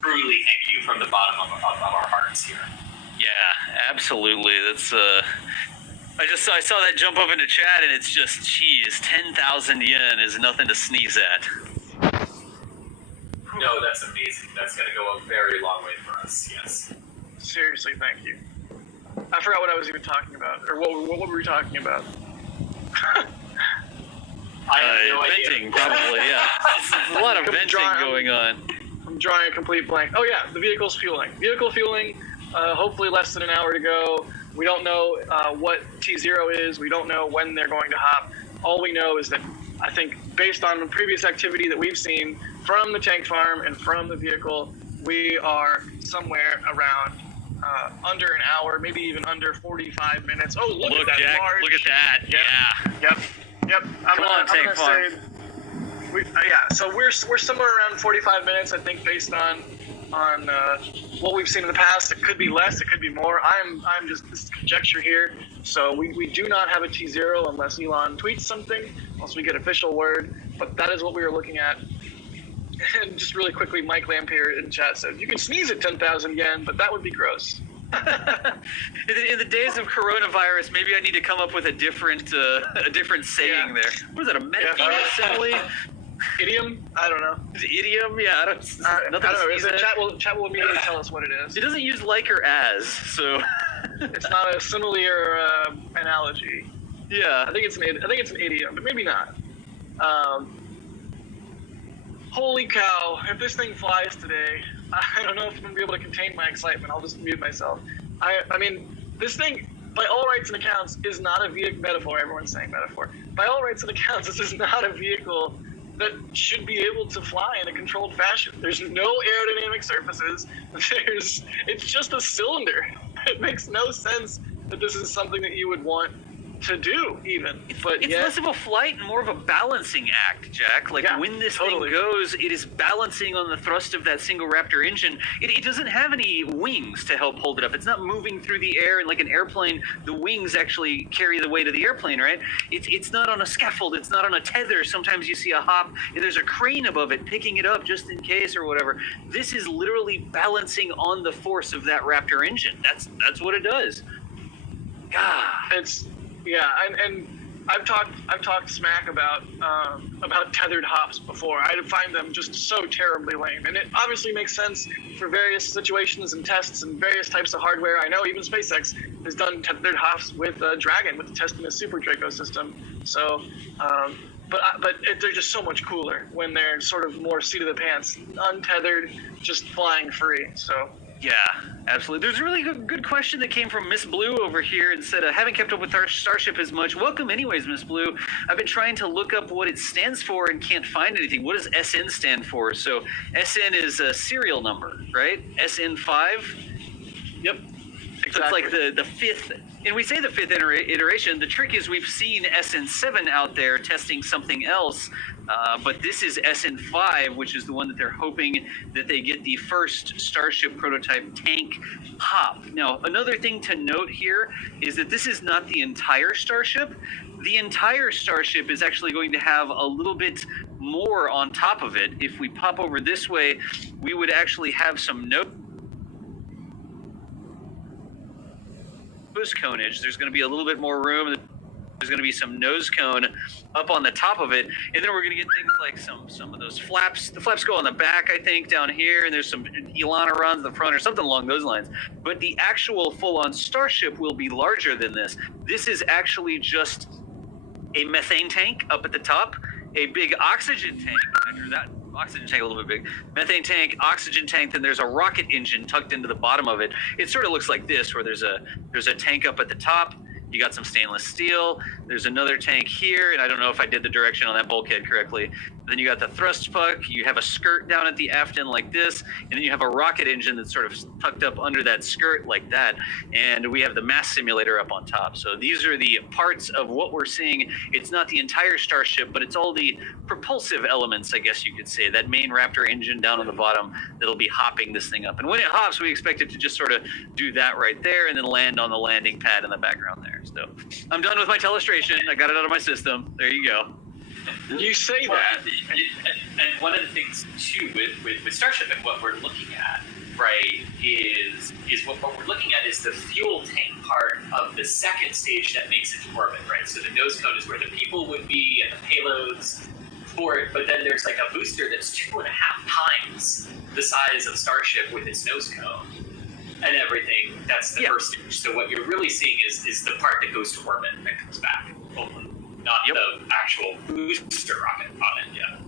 truly thank you from the bottom of our hearts here. Yeah, absolutely. That's I saw that jump up into chat, and it's just, geez, 10,000 yen is nothing to sneeze at. No, that's amazing. That's going to go a very long way for us. Yes. Seriously, thank you. I forgot what I was even talking about, or what were we talking about? I have no venting, idea. probably, yeah. There's a lot of venting going on. I'm drawing a complete blank. Oh yeah, the vehicle's fueling. Vehicle fueling, hopefully less than an hour to go. We don't know what T0 is. We don't know when they're going to hop. All we know is that I think based on the previous activity that we've seen from the tank farm and from the vehicle, we are somewhere around under an hour, maybe even under 45 minutes. Oh, look at that, Jack, large. look at that. Yep. Come on, tank farm. So we're somewhere around 45 minutes, I think, based on what we've seen in the past. It could be less, it could be more. I'm just, this is conjecture here. So we do not have a T0 unless Elon tweets something, unless we get official word. But that is what we were looking at. And just really quickly, Mike Lampier in chat said, you can sneeze at 10,000 yen, but that would be gross. In the days of coronavirus, maybe I need to come up with a different saying there. What is that, a metaphor simile? Idiom? I don't know. Is it idiom? Yeah, I don't know. Is it, chat will immediately tell us what it is. It doesn't use like or as, so it's not a simile or analogy. Yeah, I think it's an idiom, but maybe not. Holy cow! If this thing flies today, I don't know if I'm gonna be able to contain my excitement. I'll just mute myself. I mean, this thing, by all rights and accounts, is not a vehicle. Metaphor. Everyone's saying metaphor. By all rights and accounts, this is not a vehicle that should be able to fly in a controlled fashion. There's no aerodynamic surfaces. It's just a cylinder. It makes no sense that this is something that you would want to do, even. But it's less of a flight and more of a balancing act, Jack. Like, when this thing goes, it is balancing on the thrust of that single Raptor engine. It doesn't have any wings to help hold it up. It's not moving through the air, and like an airplane, the wings actually carry the weight of the airplane, right? It's not on a scaffold. It's not on a tether. Sometimes you see a hop, and there's a crane above it picking it up just in case or whatever. This is literally balancing on the force of that Raptor engine. That's what it does. God. Yeah, and I've talked smack about tethered hops before. I find them just so terribly lame, and it obviously makes sense for various situations and tests and various types of hardware. I know even SpaceX has done tethered hops with Dragon, with the testing the Super Draco system. So, but they're just so much cooler when they're sort of more seat of the pants, untethered, just flying free. So. Yeah, absolutely. There's a really good question that came from Miss Blue over here and said, haven't kept up with our Starship as much. Welcome anyways, Miss Blue. I've been trying to look up what it stands for and can't find anything. What does SN stand for? So SN is a serial number, right? SN5? Yep. Exactly. So it's like the fifth, and we say the fifth iteration. The trick is we've seen SN7 out there testing something else, but this is SN5, which is the one that they're hoping that they get the first Starship prototype tank hop. Now, another thing to note here is that this is not the entire Starship. The entire Starship is actually going to have a little bit more on top of it. If we pop over this way, we would actually have some nose conage. There's going to be a little bit more room. There's going to be some nose cone up on the top of it, and then we're going to get things like some of those flaps. The flaps go on the back, I think, down here, and there's some ailerons in the front or something along those lines. But the actual full-on Starship will be larger than this. This is actually just a methane tank up at the top, a big oxygen tank. I drew that oxygen tank a little bit big. Methane tank, oxygen tank, then there's a rocket engine tucked into the bottom of it. It sort of looks like this, where there's a tank up at the top. You got some stainless steel. There's another tank here, and I don't know if I did the direction on that bulkhead correctly. Then you got the thrust puck. You have a skirt down at the aft end like this, and then you have a rocket engine that's sort of tucked up under that skirt like that. And we have the mass simulator up on top. So these are the parts of what we're seeing. It's not the entire Starship, but it's all the propulsive elements, I guess you could say. That main Raptor engine down on the bottom that'll be hopping this thing up. And when it hops, we expect it to just sort of do that right there and then land on the landing pad in the background there. So I'm done with my telestration. I got it out of my system. There you go. You say Well, that. and one of the things too with Starship and what we're looking at, right, is what we're looking at is the fuel tank part of the second stage that makes it to orbit, right? So the nose cone is where the people would be and the payloads for it, but then there's like a booster that's 2.5 times the size of Starship with its nose cone and everything. That's the first stage. So what you're really seeing is the part that goes to orbit and then comes back, not the actual booster rocket on it. Yeah.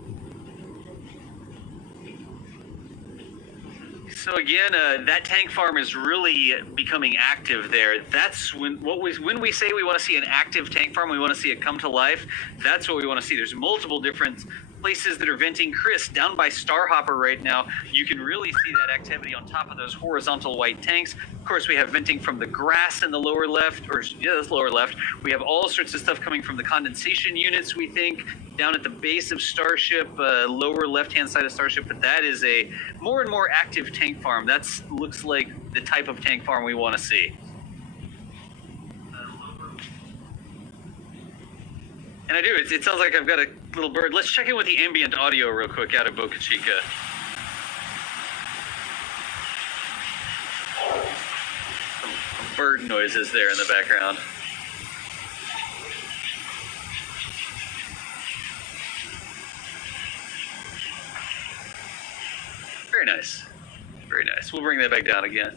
So again, that tank farm is really becoming active there. That's when we say we want to see an active tank farm, we want to see it come to life. That's what we want to see. There's multiple different places that are venting. Chris, down by Starhopper right now, you can really see that activity on top of those horizontal white tanks. Of course, we have venting from the grass in the lower left, that's lower left. We have all sorts of stuff coming from the condensation units, we think, down at the base of Starship, lower left-hand side of Starship, but that is a more and more active tank farm. That looks like the type of tank farm we want to see. And I do. It sounds like I've got a little bird. Let's check in with the ambient audio real quick out of Boca Chica. Some bird noises there in the background. Very nice. Very nice. We'll bring that back down again.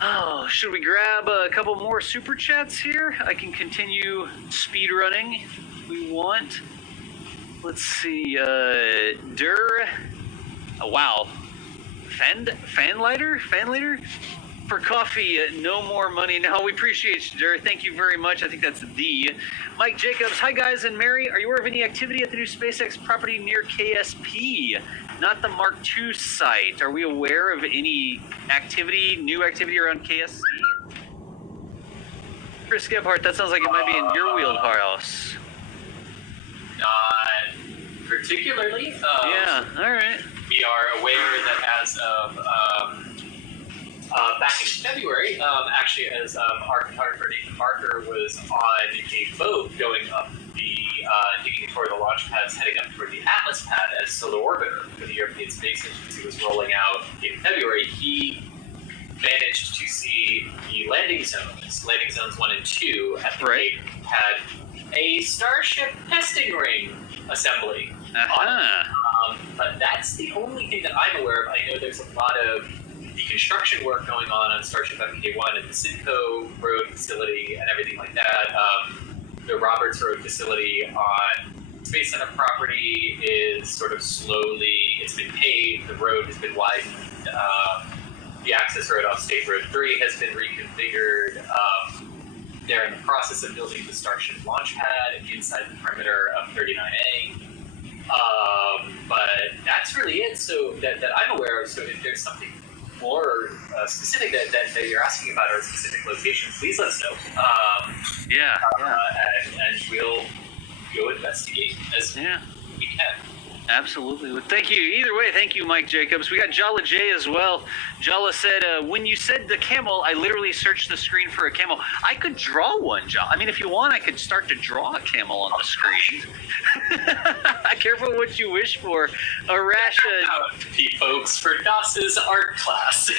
Oh, should we grab a couple more super chats here? I can continue speed running if we want. Let's see. Wow. Fanlighter? For coffee, no more money. No, we appreciate you, Dur. Thank you very much. I think that's the Mike Jacobs. Hi, guys, and Mary. Are you aware of any activity at the new SpaceX property near KSP? Not the Mark II site. Are we aware of any new activity around KSC? Chris Gebhardt, that sounds like it might be in your wheelhouse. Not particularly. Yeah, all right. We are aware that as of back in February, actually, as our photographer Nathan Barker was on a boat going up digging toward the launch pads, heading up toward the Atlas pad as solar orbiter for the European Space Agency was rolling out in February, he managed to see the landing zones 1 and 2 at the Cape had a Starship testing ring assembly on it. But that's the only thing that I'm aware of. I know there's a lot of the construction work going on Starship FPK-1 and the Simcoe Road facility and everything like that. The Roberts Road facility on Space Center property is sort of it's been paved, the road has been widened, the access road off State Road 3 has been reconfigured. They're in the process of building the Starship launch pad inside the perimeter of 39A. But that's really it, so that I'm aware of. So if there's something more specific that you're asking about or a specific location, please let us know. And we'll go investigate as we can. Absolutely. Well, thank you. Either way, thank you, Mike Jacobs. We got Jala J as well. Jala said, when you said the camel, I literally searched the screen for a camel. I could draw one, Jala. I mean, if you want, I could start to draw a camel on the screen. Careful what you wish for. Arash. Folks, for Das's art class.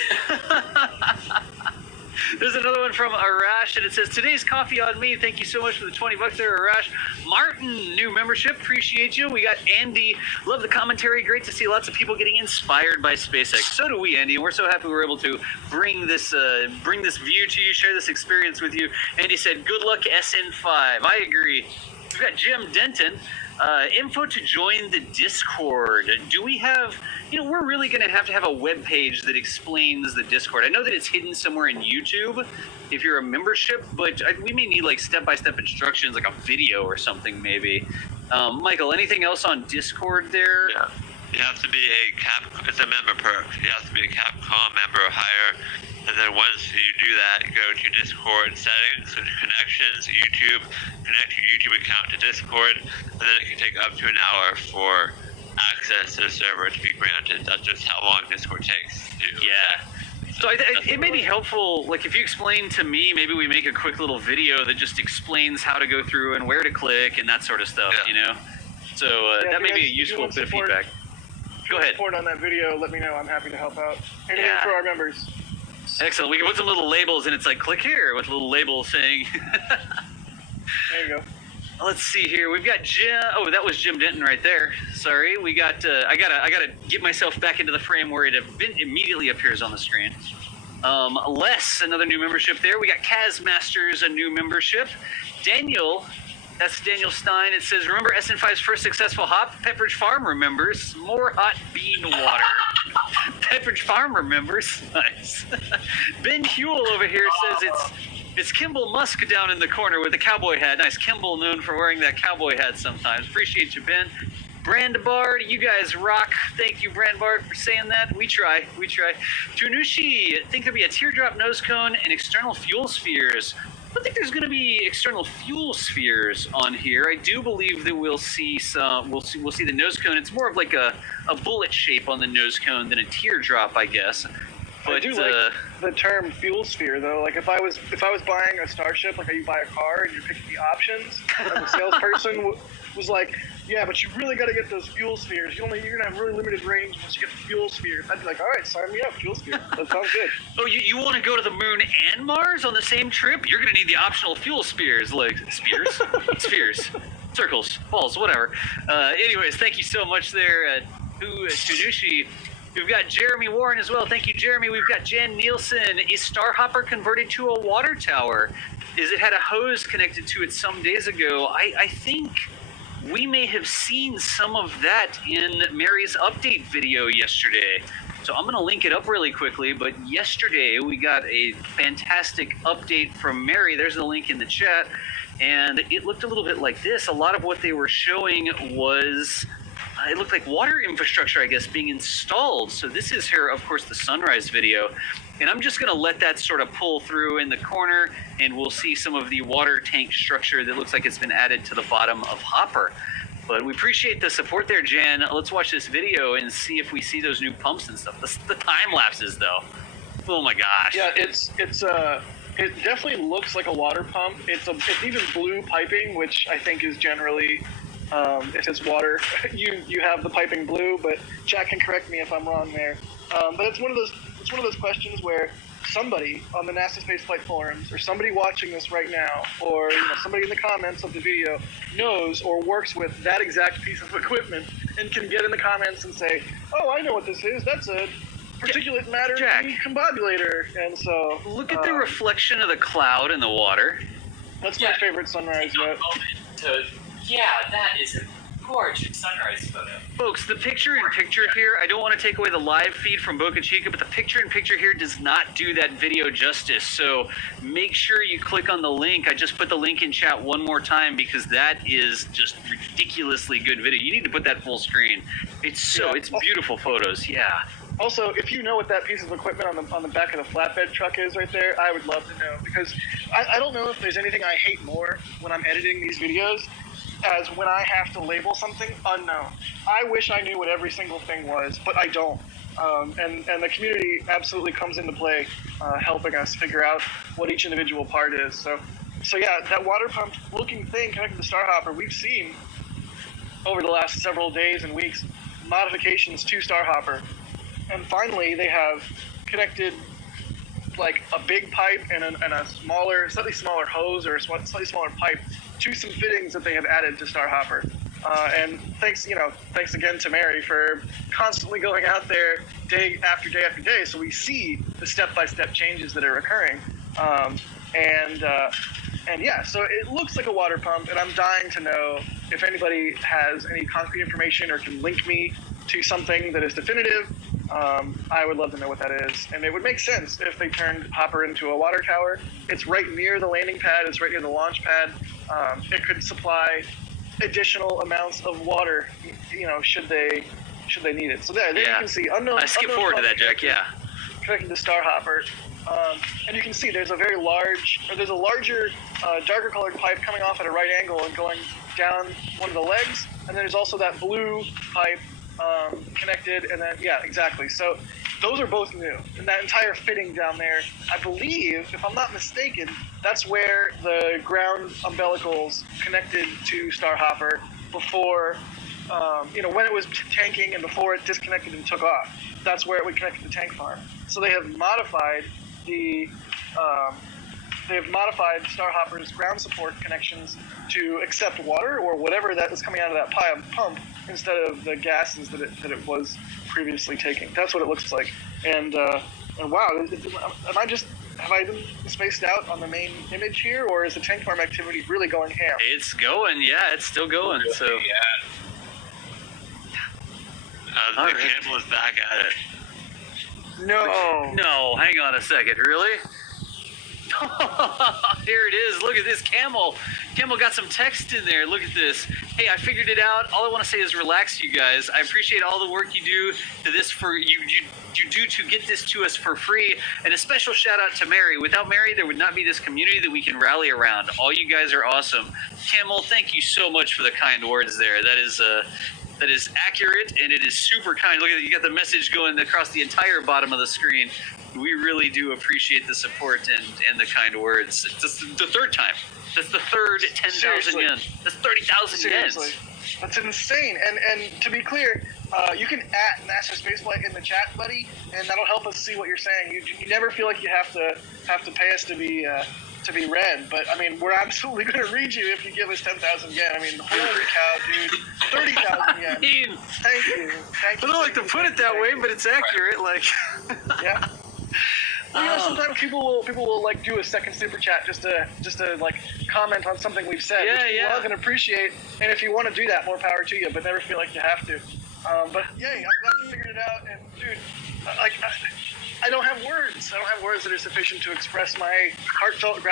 There's another one from Arash, and it says, today's coffee on me. Thank you so much for the $20 there, Arash. Martin, new membership. Appreciate you. We got Andy. Love the commentary. Great to see lots of people getting inspired by SpaceX. So do we, Andy. And we're so happy we were able to bring this view to you, share this experience with you. Andy said, good luck, SN5. I agree. We've got Jim Denton. Info to join the Discord. Do we have, we're really going to have a web page that explains the Discord. I know that it's hidden somewhere in YouTube if you're a membership, but we may need like step-by-step instructions, like a video or something maybe. Michael, anything else on Discord there? Yeah. You have to be it's a member perk. You have to be a Capcom member or higher. And then once you do that, you go to Discord settings, so connections, YouTube, connect your YouTube account to Discord, and then it can take up to an hour for access to the server to be granted. That's just how long Discord takes to So it may be helpful, like if you explain to me, maybe we make a quick little video that just explains how to go through and where to click and that sort of stuff, So Yeah, that may be a if you useful want bit of support- feedback. Go ahead. Report on that video. Let me know. I'm happy to help out. Anything Yeah. for our members. Excellent. We can put some little labels, and it's like click here with a little label saying. There you go. Let's see here. We've got Jim. Oh, that was Jim Denton right there. Sorry. We got. I gotta get myself back into the frame where it immediately appears on the screen. Les, another new membership there. We got Kaz Masters, a new membership. Daniel. That's Daniel Stein. It says, remember SN5's first successful hop? Pepperidge Farm remembers. More hot bean water. Pepperidge Farm remembers. Nice. Ben Huel over here says it's Kimball Musk down in the corner with the cowboy hat. Nice. Kimball known for wearing that cowboy hat sometimes. Appreciate you, Ben. Brandbard, you guys rock. Thank you, Brandbard, for saying that. We try. Tunushi, think there'll be a teardrop nose cone and external fuel spheres. I don't think there's going to be external fuel spheres on here. I do believe that we'll see some. We'll see the nose cone. It's more of like a bullet shape on the nose cone than a teardrop, I guess. But I do like the term fuel sphere, though. Like if I was buying a Starship, like how you buy a car and you're picking the options, and the salesperson was like, "Yeah, but you really got to get those fuel spheres. You're gonna have really limited range once you get the fuel spheres." I'd be like, "All right, sign me up, fuel sphere. That sounds good." Oh, you want to go to the moon and Mars on the same trip? You're going to need the optional fuel spheres, like spheres, circles, balls, whatever. Anyways, thank you so much there, Tunushi. We've got Jeremy Warren as well. Thank you, Jeremy. We've got Jan Nielsen. Is Starhopper converted to a water tower? Is it had a hose connected to it some days ago? I think we may have seen some of that in Mary's update video yesterday. So I'm going to link it up really quickly, but yesterday we got a fantastic update from Mary. There's the link in the chat, and it looked a little bit like this. A lot of what they were showing was, it looked like water infrastructure, I guess, being installed. So this is her, of course, the sunrise video, and I'm just going to let that sort of pull through in the corner, and we'll see some of the water tank structure that looks like it's been added to the bottom of Hopper. But we appreciate the support there, Jan. Let's watch this video and see if we see those new pumps and stuff. The time lapses, though. Oh my gosh. Yeah, it definitely looks like a water pump. It's even blue piping, which I think is generally, if it's water, you have the piping blue. But Jack can correct me if I'm wrong there. But it's one of those questions where somebody on the NASA Spaceflight forums, or somebody watching this right now, or somebody in the comments of the video knows or works with that exact piece of equipment and can get in the comments and say, "Oh, I know what this is. That's a particulate matter decombobulator." And so look at the reflection of the cloud in the water. That's my favorite sunrise yet. Yeah, that is a gorgeous sunrise photo. Folks, the picture-in-picture here, I don't want to take away the live feed from Boca Chica, but the picture-in-picture here does not do that video justice. So make sure you click on the link. I just put the link in chat one more time because that is just ridiculously good video. You need to put that full screen. It's beautiful photos. Yeah. Also, if you know what that piece of equipment on the back of the flatbed truck is right there, I would love to know, because I don't know if there's anything I hate more when I'm editing these videos as when I have to label something unknown. I wish I knew what every single thing was, but I don't. And the community absolutely comes into play, helping us figure out what each individual part is. So yeah, that water pump looking thing connected to Starhopper, we've seen over the last several days and weeks modifications to Starhopper. And finally, they have connected like a big pipe and a slightly smaller hose or a slightly smaller pipe to some fittings that they have added to Starhopper. And thanks again to Mary for constantly going out there day after day after day, so we see the step-by-step changes that are occurring. And yeah, so it looks like a water pump, and I'm dying to know if anybody has any concrete information or can link me to something that is definitive. I would love to know what that is. And it would make sense if they turned Hopper into a water tower. It's right near the landing pad. It's right near the launch pad. It could supply additional amounts of water, should they need it. So there you can see unknown. I skip forward to that, Jack. Yeah. Connecting to Starhopper. And you can see there's a larger, darker colored pipe coming off at a right angle and going down one of the legs. And then there's also that blue pipe connected, and then exactly. So those are both new, and that entire fitting down there, I believe, if I'm not mistaken, that's where the ground umbilicals connected to Starhopper before, when it was tanking and before it disconnected and took off. That's where it would connect to the tank farm. So they have modified Starhopper's ground support connections to accept water or whatever that is coming out of that pump instead of the gases that it was previously taking. That's what it looks like. And wow, have I been spaced out on the main image here, or is the tank farm activity really going ham? It's going, yeah, it's still going. So Yeah. The camel is back at it. No, hang on a second, really? Here it is. Look at this camel. Camel got some text in there. Look at this. Hey, I figured it out. All I want to say is relax, you guys. I appreciate all the work you do to this for you do to get this to us for free. And a special shout out to Mary. Without Mary, there would not be this community that we can rally around. All you guys are awesome. Camel, thank you so much for the kind words there. That is accurate, and it is super kind. Look at it. You got the message going across the entire bottom of the screen. We really do appreciate the support and the kind words. It's the third time. That's the third 10,000 yen. That's 30,000 yen. Seriously. That's insane. And to be clear, you can @ NASA Spaceflight in the chat, buddy, and that'll help us see what you're saying. You never feel like you have to pay us to be read, but I mean, we're absolutely going to read you if you give us 10,000 yen. I mean, holy cow, dude, 30,000 yen. Thank you. I don't like to put it that way, but it's accurate. Like, yeah. Well, sometimes people will like do a second super chat just to like comment on something we've said, which we love and appreciate. And if you want to do that, more power to you, but never feel like you have to. But yay, I'm glad you figured it out. And dude, I don't have words. I don't have words that are sufficient to express my heartfelt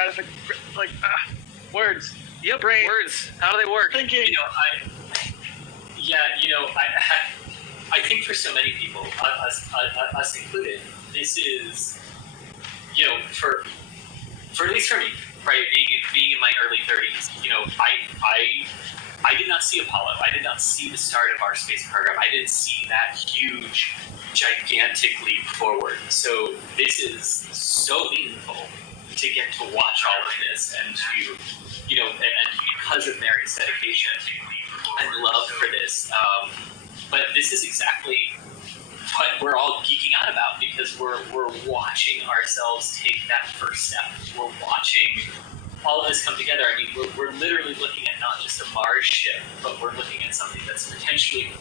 words. Yep, brain. Words. How do they work? Thinking. I think for so many people, us included, this is, for at least for me, right, being in my early 30s, I did not see Apollo. I did not see the start of our space program. I didn't see that huge, gigantic leap forward. So this is so meaningful to get to watch all of this and to, and because of Mary's dedication and love for this. But this is exactly what we're all geeking out about, because we're watching ourselves take that first step. We're watching all of this come together. I mean, we're literally looking at not just a Mars ship, but we're looking at something that's potentially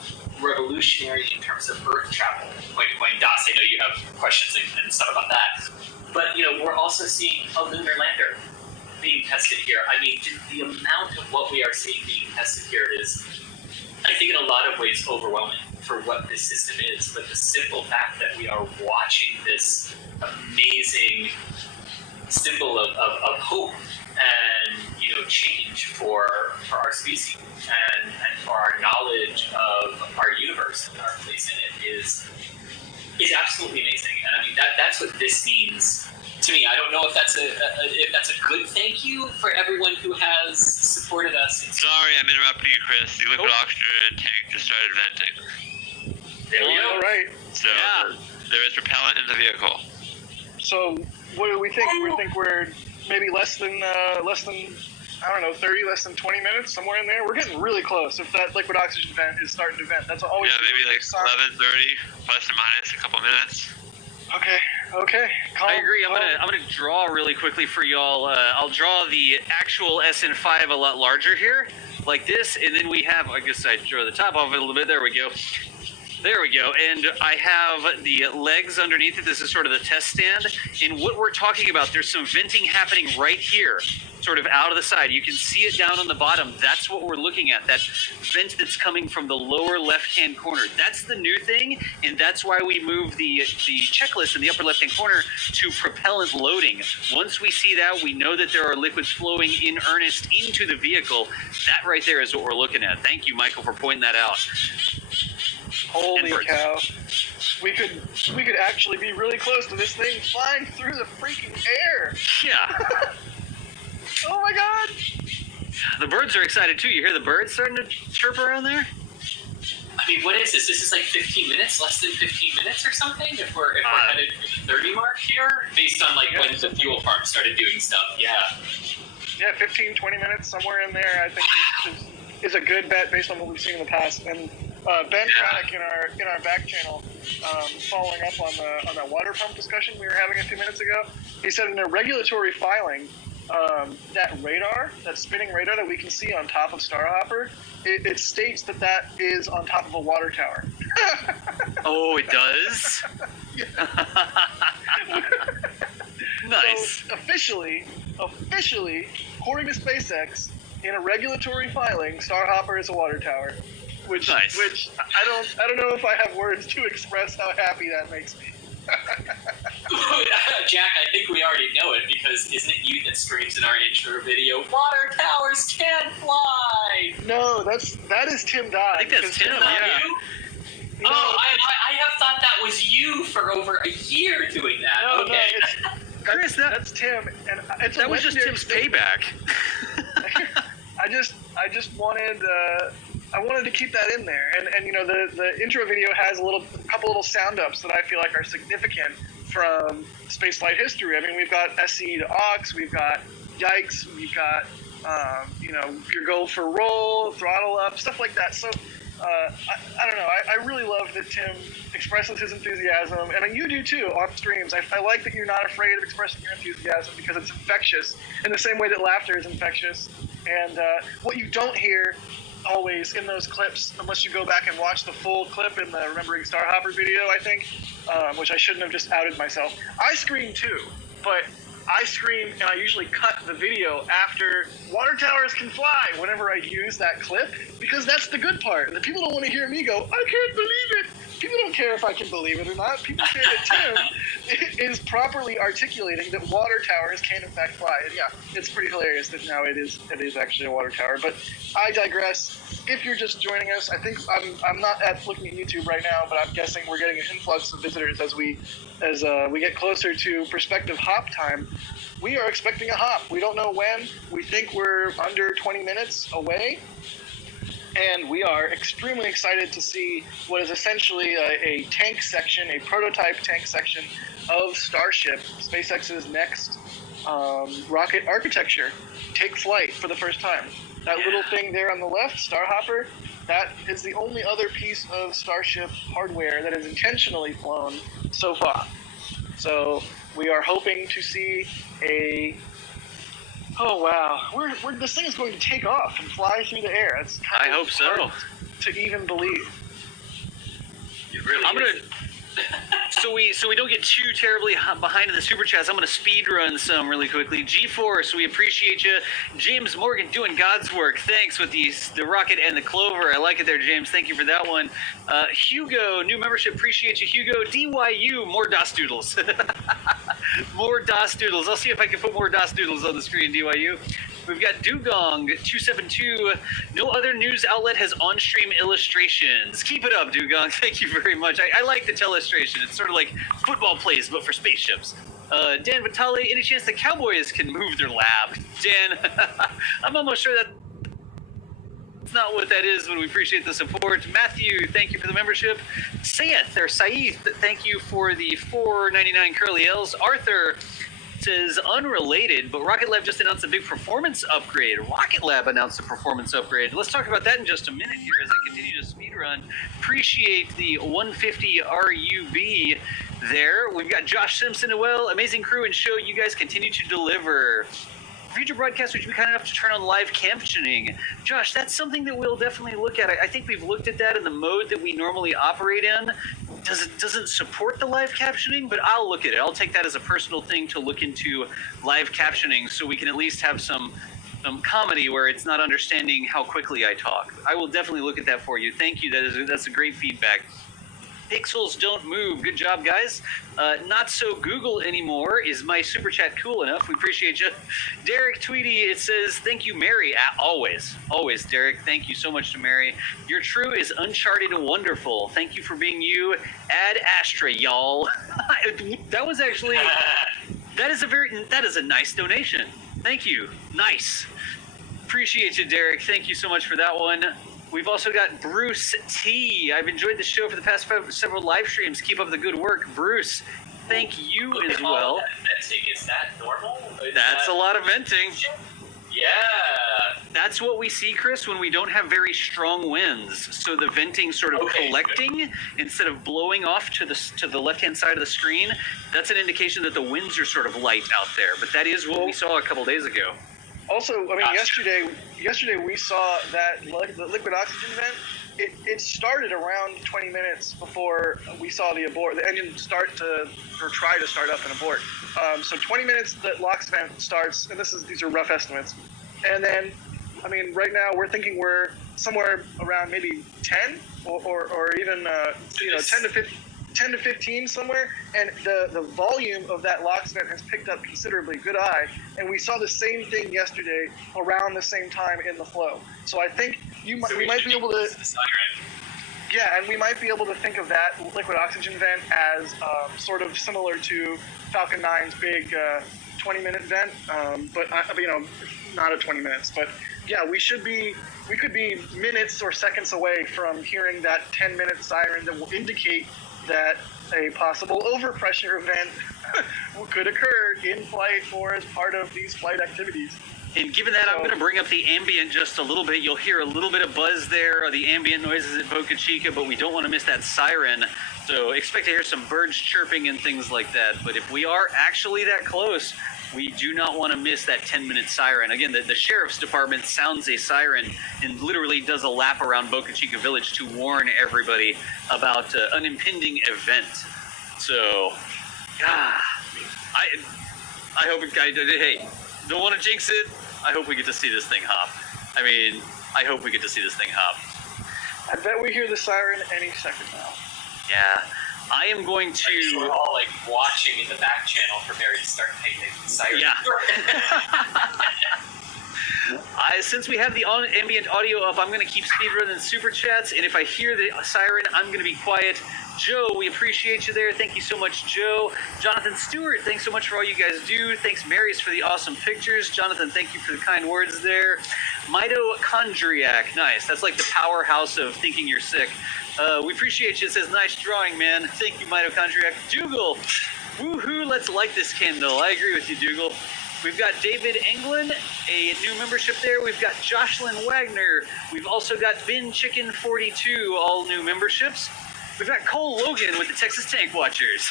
revolutionary in terms of Earth travel. Point to point, Das, I know you have questions and stuff about that. But, we're also seeing a lunar lander being tested here. I mean, the amount of what we are seeing being tested here is, I think, in a lot of ways overwhelming for what this system is. But the simple fact that we are watching this amazing symbol of hope and change for our species and for our knowledge of our universe and our place in it is absolutely amazing. And I mean, that's what this means to me. I don't know if that's a good thank you for everyone who has supported us. Sorry, I'm interrupting you, Chris. The liquid oxygen tank just started venting. There we go. All right. So there is propellant in the vehicle. So what do we think? We think we're maybe less than I don't know, 30, less than 20 minutes, somewhere in there. We're getting really close. If that liquid oxygen vent is starting to vent, that's always maybe like 11:30 plus or minus a couple minutes. Okay. I agree. I'm gonna draw really quickly for y'all. I'll draw the actual SN5 a lot larger here, like this, and then we have. I guess I draw the top off it a little bit. There we go. And I have the legs underneath it. This is sort of the test stand. And what we're talking about, there's some venting happening right here, sort of out of the side. You can see it down on the bottom. That's what we're looking at, that vent that's coming from the lower left-hand corner. That's the new thing, and that's why we move the checklist in the upper left-hand corner to propellant loading. Once we see that, we know that there are liquids flowing in earnest into the vehicle. That right there is what we're looking at. Thank you, Michael, for pointing that out. Holy cow. We could actually be really close to this thing flying through the freaking air. Yeah. Oh my god. The birds are excited too. You hear the birds starting to chirp around there? I mean, what is this? This is like 15 minutes, less than 15 minutes or something, if we're headed to the 30 mark here, based on when the fuel farm started doing stuff. Yeah, 15, 20 minutes, somewhere in there, I think is is a good bet based on what we've seen in the past. And Ben Craddock in our back channel, following up on that water pump discussion we were having a few minutes ago, he said in a regulatory filing, that spinning radar that we can see on top of Starhopper, it states that is on top of a water tower. Oh, it does? Nice. So officially, according to SpaceX, in a regulatory filing, Starhopper is a water tower. Which I don't know if I have words to express how happy that makes me. Jack, I think we already know it, because isn't it you that screams in our intro video, "Water towers can fly"? No, that is Tim Dodd. I think that's Tim, yeah. Oh, I have thought that was you for over a year doing that. No, okay. No, Chris, that's Tim, and that was just Tim's payback. I just wanted I wanted to keep that in there, and you know the intro video has a couple little sound ups that I feel like are significant from spaceflight history. I mean, we've got SC to aux, we've got yikes, we've got your go for roll, throttle up, stuff like that. So I don't know. I really love that Tim expresses his enthusiasm, and you do too on streams. I like that you're not afraid of expressing your enthusiasm because it's infectious in the same way that laughter is infectious. And what you don't hear always in those clips, unless you go back and watch the full clip in the Remembering Starhopper video, I think, which I shouldn't have just outed myself. I scream too, but I scream and I usually cut the video after "Water towers can fly" whenever I use that clip, because that's the good part. The people don't want to hear me go, "I can't believe it." People don't care if I can believe it or not. People care that Tim is properly articulating that water towers can in fact fly. And yeah, it's pretty hilarious that now it is actually a water tower. But I digress. If you're just joining us, I think I'm not looking at YouTube right now, but I'm guessing we're getting an influx of visitors as we get closer to prospective hop time. We are expecting a hop. We don't know when. We think we're under 20 minutes away. And we are extremely excited to see what is essentially a tank section, a prototype tank section of Starship, SpaceX's next rocket architecture, take flight for the first time. That little thing there on the left, Starhopper, that is the only other piece of Starship hardware that is intentionally flown so far. So we are hoping to see oh wow, this thing is going to take off and fly through the air. It's kind of hard to even believe. It really I'm is. So we don't get too terribly behind in the super chats. I'm going to speed run some really quickly. G-Force, we appreciate you. James Morgan doing God's work. Thanks with the rocket and the clover. I like it there, James. Thank you for that one. Hugo, new membership. Appreciate you, Hugo. DYU, more DOS doodles. More DOS doodles. I'll see if I can put more DOS doodles on the screen, DYU. We've got Dugong272. No other news outlet has on-stream illustrations. Keep it up, Dugong. Thank you very much. I like the illustration. It's sort of like football plays, but for spaceships. Dan Vitale, any chance the Cowboys can move their lab? Dan, I'm almost sure that's not what that is, but we appreciate the support. Matthew, thank you for the membership. Saith, thank you for the $4.99 curly L's. Arthur says unrelated, but Rocket Lab just announced a big performance upgrade. Rocket Lab announced a performance upgrade. Let's talk about that in just a minute here as I continue to speedrun. Appreciate the 150 RUB there. We've got Josh Simpson as well. Amazing crew and show. You guys continue to deliver. Future broadcast, would you be kind enough to turn on live captioning? Josh, that's something that we'll definitely look at. I think we've looked at that in the mode that we normally operate in. Doesn't support the live captioning, but I'll look at it. I'll take that as a personal thing to look into live captioning so we can at least have some comedy where it's not understanding how quickly I talk. I will definitely look at that for you. Thank you. That's a great feedback. Pixels don't move. Good job, guys. Not so Google anymore. Is my super chat cool enough? We appreciate you. Derek Tweedy, it says, thank you, Mary. Always, Derek. Thank you so much to Mary. Your true is uncharted and wonderful. Thank you for being you. Ad Astra, y'all. That was actually, that is a nice donation. Thank you. Nice. Appreciate you, Derek. Thank you so much for that one. We've also got Bruce T. I've enjoyed the show for the past several live streams. Keep up the good work, Bruce. Thank you as well. Venting, is that normal? That's a lot of venting. Yeah. That's what we see, Chris, when we don't have very strong winds. So the venting sort of collecting instead of blowing off to the left-hand side of the screen. That's an indication that the winds are sort of light out there. But that is what we saw a couple days ago. Also, I mean, yesterday we saw that the liquid oxygen vent. It started around 20 minutes before we saw the engine try to start up and abort. So 20 minutes the LOX vent starts, and these are rough estimates. And then, I mean, right now we're thinking we're somewhere around maybe 10 or even 10 to 15 somewhere, and the volume of that LOX vent has picked up considerably. Good eye. And we saw the same thing yesterday around the same time in the flow. So I think we might be able to. Yeah, and we might be able to think of that liquid oxygen vent as sort of similar to Falcon 9's big 20-minute vent, but not at 20 minutes. But yeah, we could be minutes or seconds away from hearing that 10-minute siren that will indicate that a possible overpressure event could occur in flight or as part of these flight activities. And given that, I'm going to bring up the ambient just a little bit. You'll hear a little bit of buzz there, or the ambient noises at Boca Chica, but we don't want to miss that siren. So expect to hear some birds chirping and things like that. But if we are actually that close, we do not want to miss that 10-minute siren. Again, the sheriff's department sounds a siren and literally does a lap around Boca Chica Village to warn everybody about an impending event. So, I hope hey, don't want to jinx it. I hope we get to see this thing hop. I hope we get to see this thing hop. I bet we hear the siren any second now. Yeah. I am going to... We're all like watching in the back channel for Mary to start taking the siren. Yeah. Since we have the ambient audio up, I'm going to keep speedrunning super chats, and if I hear the siren, I'm going to be quiet. Joe, we appreciate you there. Thank you so much, Joe. Jonathan Stewart, thanks so much for all you guys do. Thanks, Marys, for the awesome pictures. Jonathan, thank you for the kind words there. Mitochondriac, nice. That's like the powerhouse of thinking you're sick. We appreciate you. It says, nice drawing, man. Thank you, Mitochondriac. Dougal, woohoo, let's light this candle. I agree with you, Dougal. We've got David Englund, a new membership there. We've got Jocelyn Wagner. We've also got Ben Chicken 42, all new memberships. We've got Cole Logan with the Texas Tank Watchers.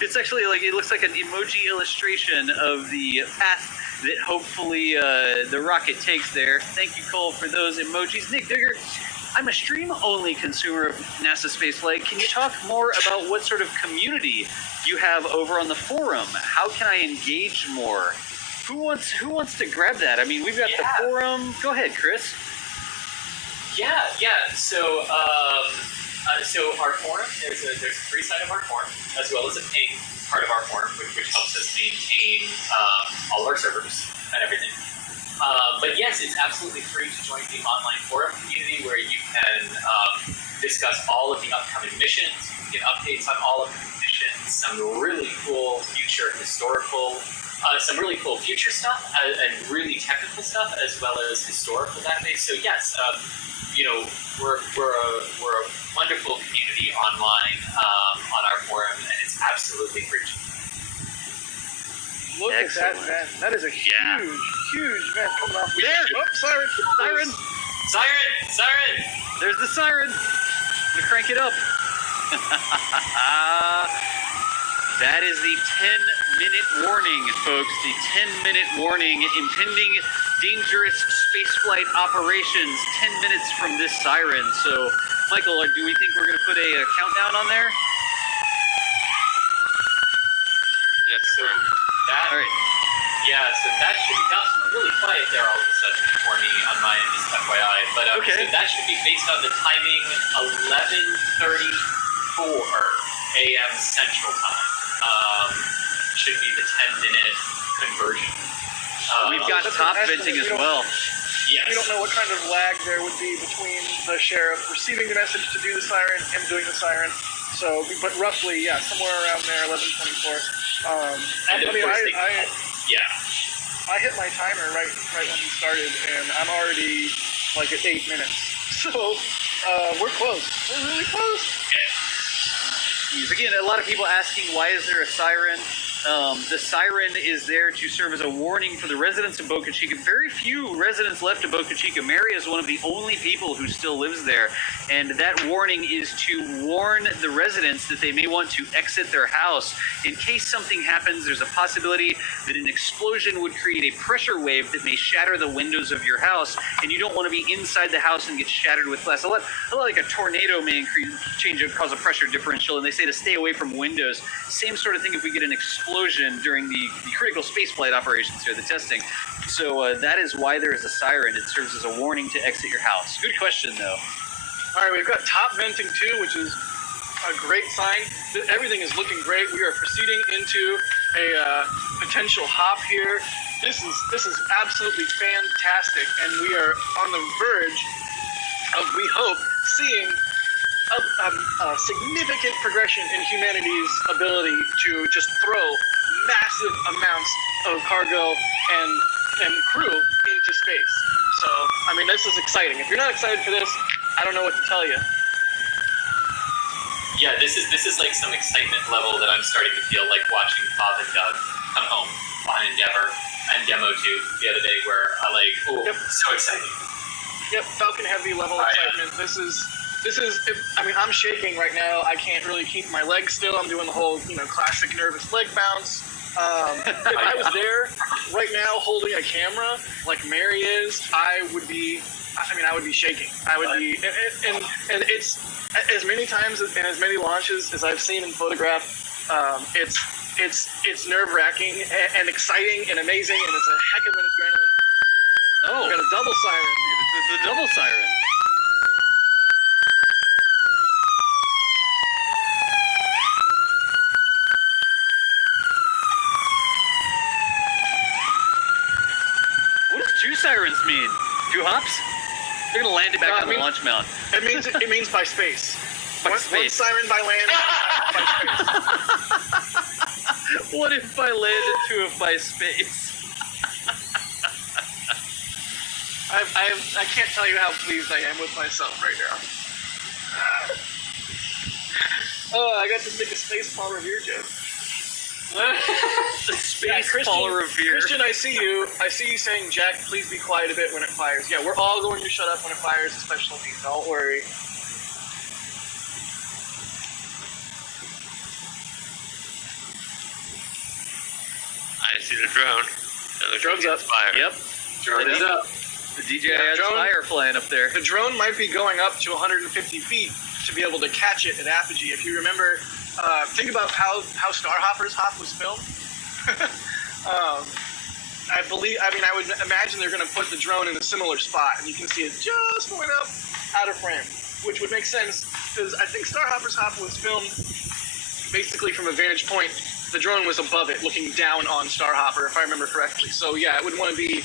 It's actually like, it looks like an emoji illustration of the path that hopefully the rocket takes there. Thank you, Cole, for those emojis. Nick Digger, I'm a stream-only consumer of NASA Spaceflight. Can you talk more about what sort of community you have over on the forum? How can I engage more? Who wants to grab that? I mean, we've got the forum. Go ahead, Chris. Yeah. So our forum, there's a free side of our forum, as well as a paying part of our forum, which helps us maintain all our servers and everything. But yes, it's absolutely free to join the online forum community where you can discuss all of the upcoming missions. You can get updates on all of the missions, some really cool future historical, some really cool future stuff, and really technical stuff, as well as historical database. So yes, we're a wonderful community online on our forum, and it's absolutely free. Look Excellent. At that vent. That is a huge vent coming off. There! Oh, siren! There's the siren! I'm gonna crank it up. That is the 10-minute warning, folks. The 10-minute warning. Impending dangerous spaceflight operations 10 minutes from this siren. So, Michael, do we think we're going to put a countdown on there? Yes, sir. All right. Yeah, so that should be now it's really quiet there all of a sudden for me on my end, just FYI. But okay. So that should be based on the timing 11:34 a.m. Central Time. Should be the 10-minute conversion. We've got top venting as well. Yes. We don't know what kind of lag there would be between the sheriff receiving the message to do the siren and doing the siren. So, but roughly, yeah, somewhere around there, 11:24. And of course I hit my timer right when he started, and I'm already like at 8 minutes. So we're close. We're really close. Again, a lot of people asking, why is there a siren? The siren is there to serve as a warning for the residents of Boca Chica. Very few residents left of Boca Chica. Mary is one of the only people who still lives there, and that warning is to warn the residents that they may want to exit their house. In case something happens, there's a possibility that an explosion would create a pressure wave that may shatter the windows of your house, and you don't want to be inside the house and get shattered with glass. A lot like a tornado may cause a pressure differential, and they say to stay away from windows. Same sort of thing if we get an explosion during the critical spaceflight operations here, the testing. So that is why there is a siren. It serves as a warning to exit your house. Good question, though. All right, we've got top venting too, which is a great sign. Everything is looking great. We are proceeding into a potential hop here. This is absolutely fantastic, and we are on the verge of, we hope, seeing a significant progression in humanity's ability to just throw massive amounts of cargo and crew into space. So, I mean, this is exciting. If you're not excited for this, I don't know what to tell you. Yeah, this is like some excitement level that I'm starting to feel like watching Bob and Doug come home on Endeavor and Demo 2 the other day, where I like, oh, yep. So exciting. Yep, Falcon Heavy level excitement. Yeah. This is. I mean, I'm shaking right now. I can't really keep my legs still. I'm doing the whole, classic nervous leg bounce. If I was there right now holding a camera like Mary is, I would be shaking. I would be, and it's as many times and as many launches as I've seen and photographed. It's nerve-wracking and exciting and amazing, and it's a heck of an adrenaline. Oh, we got a double siren. It's a double siren. What does two sirens mean? Two hops? They're gonna land it back on the launch mount. It means by space. By one space. Siren by land, by space. What if I landed two of by space? I can't tell you how pleased I am with myself right now. Oh, I got to make a space Paul Revere joke. The space Paul Revere. Christian, I see you. I see you saying, Jack, please be quiet a bit when it fires. Yeah, we're all going to shut up when it fires, especially me. Don't worry. I see the drone. The drone's up. Fire. Yep. Drone is up. The DJI fire flying up there. The drone might be going up to 150 feet to be able to catch it at apogee. If you remember, think about how Starhopper's hop was filmed. I would imagine they're going to put the drone in a similar spot, and you can see it just went up out of frame, which would make sense because I think Starhopper's hop was filmed basically from a vantage point. The drone was above it, looking down on Starhopper, if I remember correctly. So yeah, it would want to be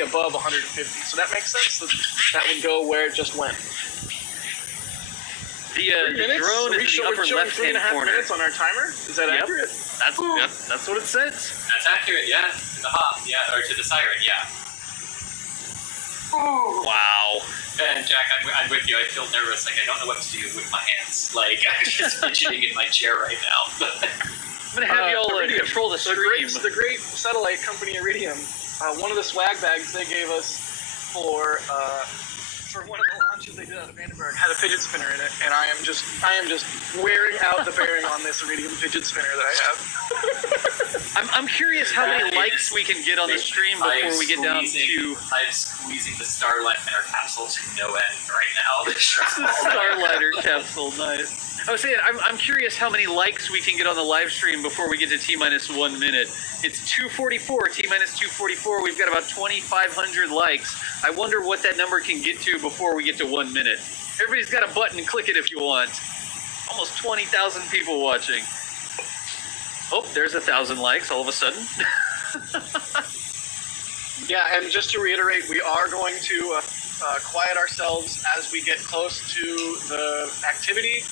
above 150. So that makes sense. That would go where it just went. The drone is in the upper left-hand 3.5 corner. minutes on our timer. Is that accurate? That's what it says. That's accurate, yeah. To the hop, yeah, or to the siren, yeah. Ooh. Wow. And Jack, I'm with you. I feel nervous. Like I don't know what to do with my hands. Like I'm just fidgeting in my chair right now. I'm gonna have y'all control the stream. The great satellite company Iridium. One of the swag bags they gave us for one of the launches they did out of Vandenberg had a fidget spinner in it, and I am just wearing out the bearing on this Iridium fidget spinner that I have. I'm curious how many likes we can get on the stream before we get down to. I'm squeezing the Starliner capsule to no end right now. Starliner capsule, nice. I was saying, I'm curious how many likes we can get on the live stream before we get to T-minus 1 minute. It's 244, T-minus 244. We've got about 2,500 likes. I wonder what that number can get to before we get to 1 minute. Everybody's got a button. Click it if you want. Almost 20,000 people watching. Oh, there's 1,000 likes all of a sudden. Yeah, and just to reiterate, we are going to quiet ourselves as we get close to the activity.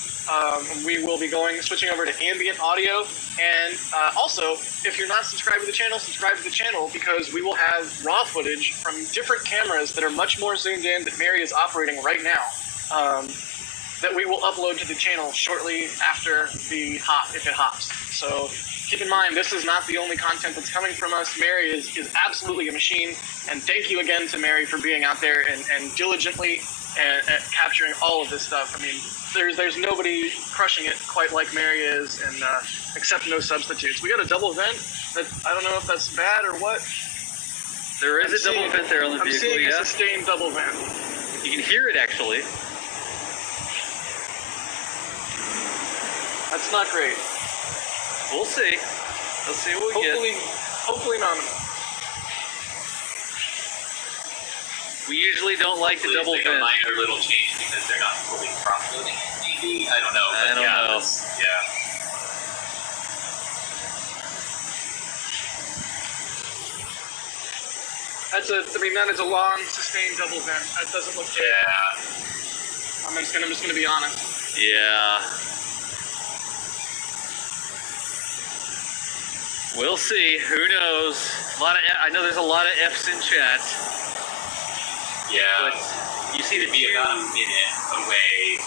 We will be switching over to ambient audio, and also, if you're not subscribed to the channel, subscribe to the channel, because we will have raw footage from different cameras that are much more zoomed in that Mary is operating right now, that we will upload to the channel shortly after the hop, if it hops. So keep in mind, this is not the only content that's coming from us. Mary is absolutely a machine, and thank you again to Mary for being out there and diligently and capturing all of this stuff. I mean, there's nobody crushing it quite like Mary is, and except no substitutes. We got a double vent. That I don't know if that's bad or what. There is a double vent there on the vehicle, I'm seeing yeah. a sustained double vent. You can hear it, actually. That's not great. We'll see. Let's see what we get. Hopefully nominal. We usually don't like the double like vent. a minor little change because they're not fully prop-loading it, maybe? I don't know. I don't know. Yeah. That is a long, sustained double vent. That doesn't look good. Yeah. I'm just gonna be honest. Yeah. We'll see. Who knows? I know there's a lot of F's in chat. Yeah. But you see the be about a minute away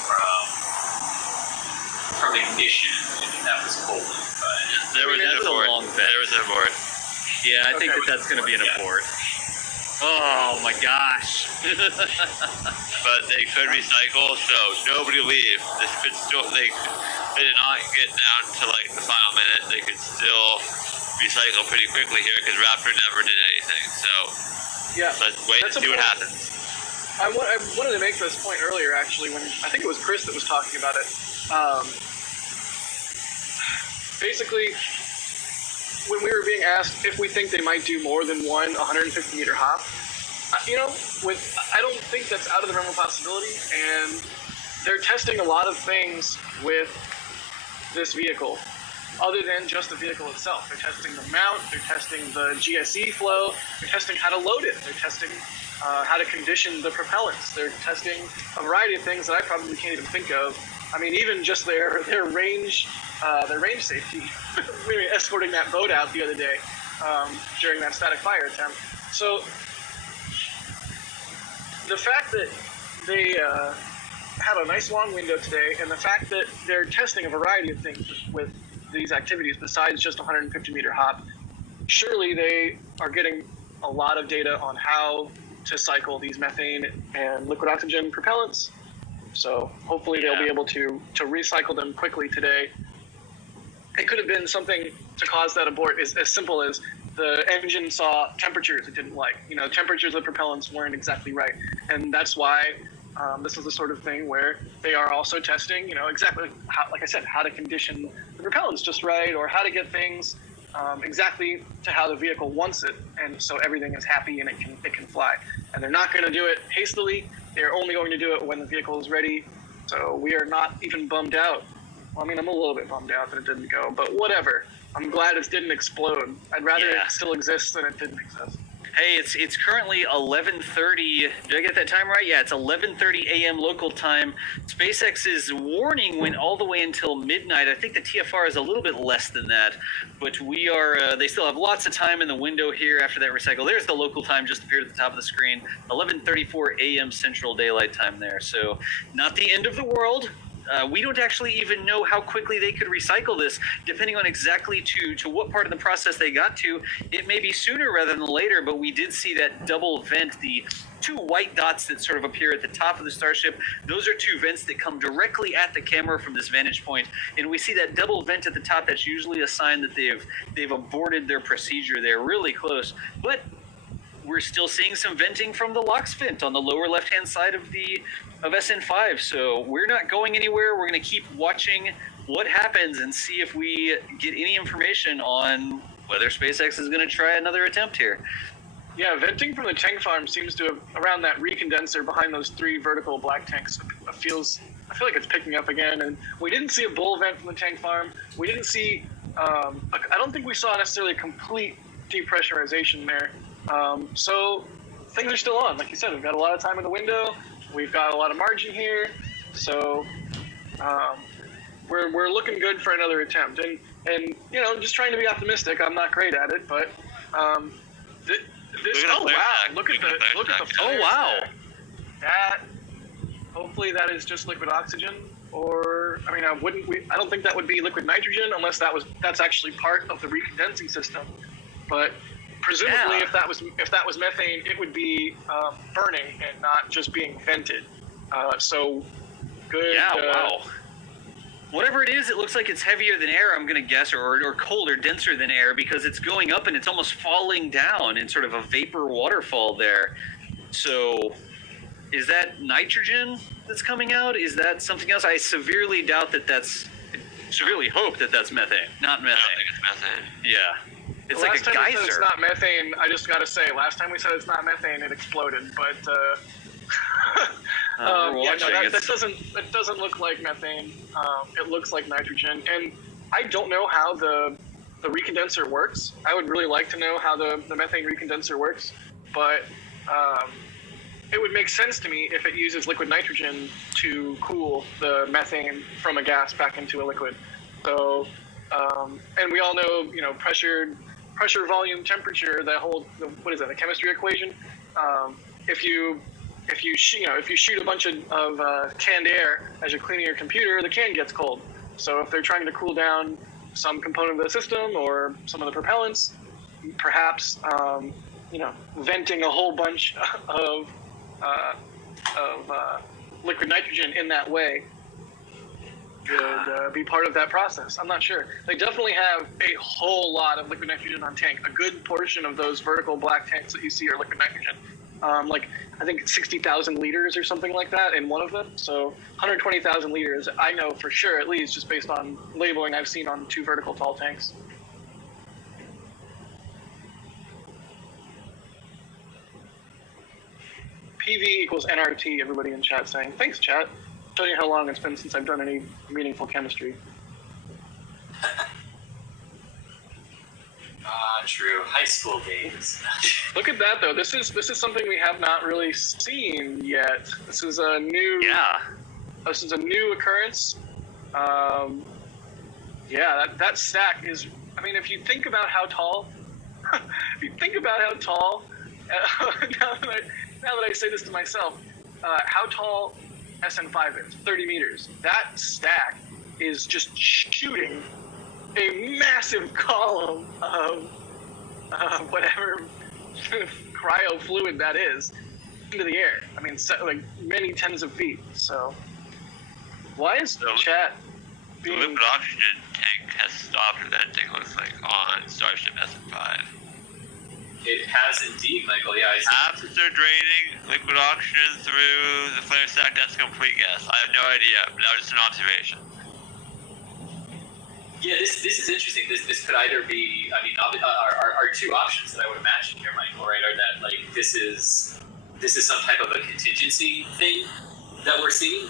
from ignition if that was cold. But There was that's an a abort. long bet. There was an abort. Yeah, I think Okay. that's going to be an Yeah. abort. Oh my gosh. But they could recycle, so nobody leave. This could still they did not get down to like the final minute. They could still recycle pretty quickly here because Raptor never did anything. So Yeah. let's wait That's and a see what point. happens. I wanted to make this point earlier, actually, when I think it was Chris that was talking about it. Basically, when we were being asked if we think they might do more than one 150-meter hop, I don't think that's out of the realm of possibility, and they're testing a lot of things with this vehicle, other than just the vehicle itself. They're testing the mount, they're testing the GSE flow, they're testing how to load it, they're testing how to condition the propellants, they're testing a variety of things that I probably can't even think of. I mean, even just their range safety, we were escorting that boat out the other day during that static fire attempt. So the fact that they have a nice long window today, and the fact that they're testing a variety of things with these activities besides just 150-meter hop, surely they are getting a lot of data on how to cycle these methane and liquid oxygen propellants. So hopefully they'll be able to recycle them quickly today. It could have been something to cause that abort as simple as the engine saw temperatures it didn't like. Temperatures of propellants weren't exactly right. And that's why this is the sort of thing where they are also testing, exactly how, like I said, how to condition the propellants just right, or how to get things exactly to how the vehicle wants it, and so everything is happy and it can fly. And they're not going to do it hastily. They're only going to do it when the vehicle is ready. So we are not even bummed out. Well, I mean, I'm a little bit bummed out that it didn't go, but whatever. I'm glad it didn't explode. I'd rather it still exists than it didn't exist. Hey, it's currently 11:30. Did I get that time right? Yeah, it's 11:30 a.m. local time. SpaceX's warning went all the way until midnight. I think the TFR is a little bit less than that, but we are. They still have lots of time in the window here after that recycle. There's the local time just appeared at the top of the screen. 11:34 a.m. Central Daylight Time there. So not the end of the world. We don't actually even know how quickly they could recycle this, depending on exactly to what part of the process they got to. It may be sooner rather than later, but we did see that double vent, the two white dots that sort of appear at the top of the Starship. Those are two vents that come directly at the camera from this vantage point, and we see that double vent at the top. That's usually a sign that they've aborted their procedure. They're really close, but we're still seeing some venting from the LOX vent on the lower left-hand side of SN5. So we're not going anywhere. We're going to keep watching what happens and see if we get any information on whether SpaceX is going to try another attempt here. Yeah, venting from the tank farm seems to have, around that recondenser behind those three vertical black tanks, I feel like it's picking up again. And we didn't see a bull vent from the tank farm. We didn't see, I don't think we saw necessarily a complete depressurization there. So things are still on. Like you said, we've got a lot of time in the window. We've got a lot of margin here. So we're looking good for another attempt. And just trying to be optimistic. I'm not great at it, but Look at the wow! flare Look at the tag. flares wow. there. Hopefully that is just liquid oxygen, or I mean, I don't think that would be liquid nitrogen unless that's actually part of the recondensing system. But presumably, Yeah. if that was methane, it would be burning and not just being vented. So good. Yeah, wow. Whatever it is, it looks like it's heavier than air, I'm going to guess, or colder, denser than air, because it's going up and it's almost falling down in sort of a vapor waterfall there. So, is that nitrogen that's coming out? Is that something else? I severely doubt severely hope that that's methane, not I methane. don't think it's methane. Yeah. It's Last like a time we said it's geyser. not methane, I just gotta say, last time we said it's not methane, it exploded. But We're yeah, watching. no, that doesn't look like methane. It looks like nitrogen, and I don't know how the recondenser works. I would really like to know how the methane recondenser works, but it would make sense to me if it uses liquid nitrogen to cool the methane from a gas back into a liquid. So, and we all know, pressure, volume, temperature. What is that? The chemistry equation. If you shoot a bunch of canned air as you're cleaning your computer, the can gets cold. So if they're trying to cool down some component of the system or some of the propellants, perhaps venting a whole bunch of liquid nitrogen in that way would be part of that process. I'm not sure. They definitely have a whole lot of liquid nitrogen on tank. A good portion of those vertical black tanks that you see are liquid nitrogen. I think 60,000 liters or something like that in one of them. So 120,000 liters, I know for sure, at least just based on labeling I've seen on 2 vertical tall tanks. PV equals NRT, everybody in chat saying. Thanks, chat. Telling you how long it's been since I've done any meaningful chemistry. True. High school days. Look at that, though. This is something we have not really seen yet. This is a new. Yeah. This is a new occurrence. Yeah, that stack is. I mean, if you think about how tall, now that I say this to myself, how tall SN5 is, 30 meters. That stack is just shooting a massive column of whatever cryo fluid that is into the air. I mean, like many tens of feet. So, why is chat The being? liquid oxygen tank has stopped venting, looks like, on Starship SN5. It has indeed, Michael. Yeah, After draining liquid oxygen through the flare stack, that's a complete guess. I have no idea, but that was just an observation. Yeah, this is interesting. This could either be, I mean, are 2 options that I would imagine here, Michael, right? Are that like this is some type of a contingency thing that we're seeing,